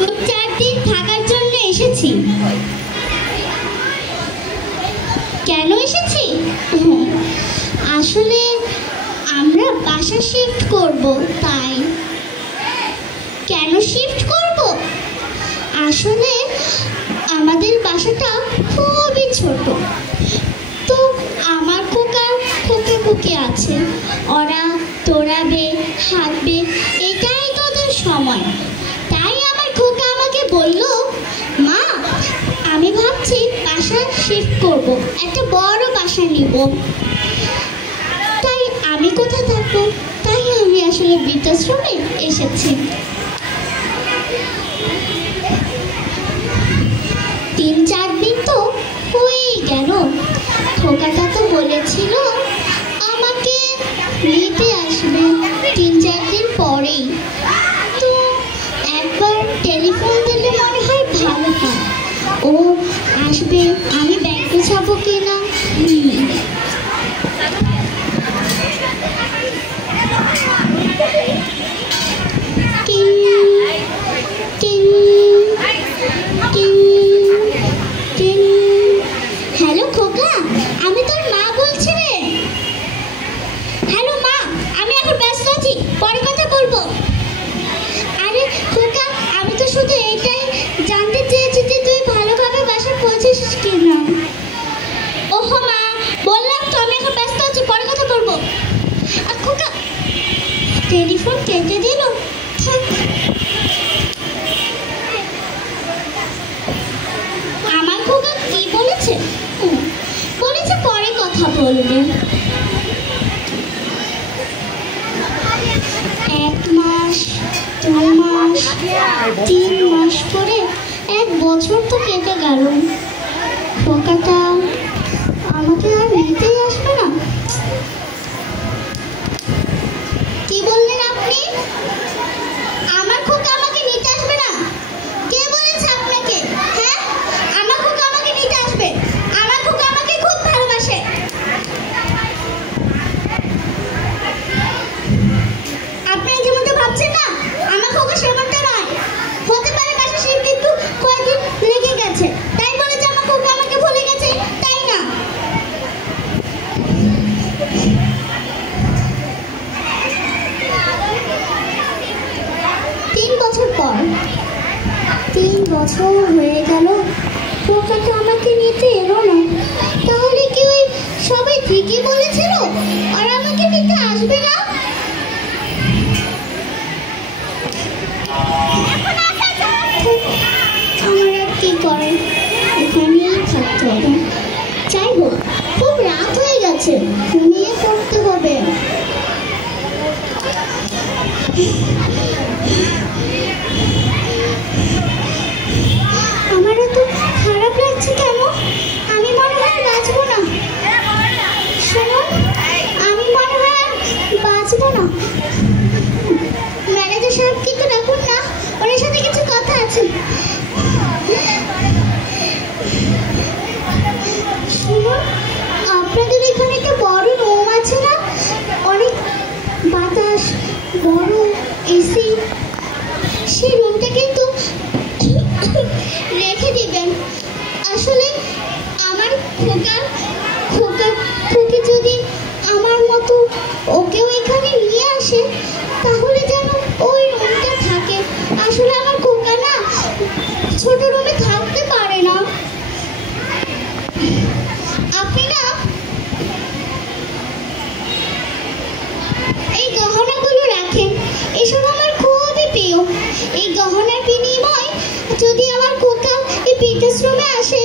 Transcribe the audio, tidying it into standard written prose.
3-4 দিন থাকার জন্য এসেছি। কেন এসেছি? আসলে আমরা বাসা শিফট করব, তাই। কেন শিফট করব? আসলে আমাদের বাসাটা খুবই ছোট, তো আমার খোকা আছে, ওরা দৌড়াবে, হাঁটবে, এটাই তোদের সময়। তাই আমার খোকা আমাকে বলল, মা আমি ভাবছি বাসা শিফট করব, একটা বড় বাসা নিব। তাই আমি কোথায় থাকবো, তাই আমি আসলে বৃদ্ধাশ্রমে এসেছি। 3-4 দিন তো হয়েই গেল। খোকাটা তো বলেছিল আমাকে নিতে আসবে 3-4 দিন পরেই, তো একবার টেলিফোন দিলে মনে হয় ভালো হয়। ও আসবে, আমি ব্যাগ গোছাবো কিনা। হ্যালো খোকা, আমি তোর মা বলছি রে। হ্যালো মা, আমি এখন ব্যস্ত আছি, পরে কথা বলবো। আরে খোকা, আমি তো শুধু এটাই জানতে চেয়েছি যে তুই ভালোভাবে বাসা পৌঁছেছিস কিনা। ওহো মা, বললাম তো আমি এখন ব্যস্ত আছি, পরে কথা বলবো। আর খোকা টেলিফোন কেটে দিল। আমার খোকা কি বলেছে? বলেছে পরে কথা বলবে। 1 মাস, 2 মাস, 3 মাস করে 1 বছর তো কেটে গেল। খোকাটা আমাকে আর নিতেই আসবে না। কি বললেন আপনি? আমার খোকা আমাকে নিতে আসবে না? কে বলেছে আপনাকে? হ্যাঁ, আমার খোকা আমাকে নিতে আসবে। আমার খোকা আমাকে খুব ভালোবাসে। আপনি যেমনটা ভাবছেন না, আমার খোকা সেমনটা নয়। হতে পারে বাসা শিফট একটু কয়েকদিন লেগে গেছে, তাই বলেছে আমার খোকা আমাকে ভুলে গেছে, তাই না? 3 বছর পর, 3 বছর হয়ে গেল, খোকাটা আমাকে নিতে এলো না। তাহলে কি ওই সবাই ঠিকই বলেছিল আর আমাকে নিতে আসবে না? আমার আর কি করে, এখানেই থাকতে হবে। যাই হোক, খুব রাত হয়ে গেছে, ঘুমিয়ে পড়তে হবে। আমার এত খারাপ লাগছে কেন? আমি মনে হয় বাঁচবো না। শুনুন, আমি মনে হয় বাঁচবো না। ম্যানেজার সাহেব কিন্তু ডাকুন না, ওনার সাথে কিছু কথা আছে। শুনুন, আপনাদের এখানে একটা বড় রুম আছে না, অনেক বাতাস, বড় এসি, সেই রুমটা কিন্তু রেখে দিবেন। আসলে আমার খোকা যদি আমার মতো ওকেও এখানে নিয়ে আসে, তাহলে যেন ওই রুমটা থাকে। আসলে আমার খোকা না ছোট রুমে থাকতে পারে না। আপনি না এই গহনাগুলো রাখেন, এসব আমার খুবই প্রিয়। এই গহনার বিনিময় যদি আমার খোকা এই বৃদ্ধাশ্রমে আসে,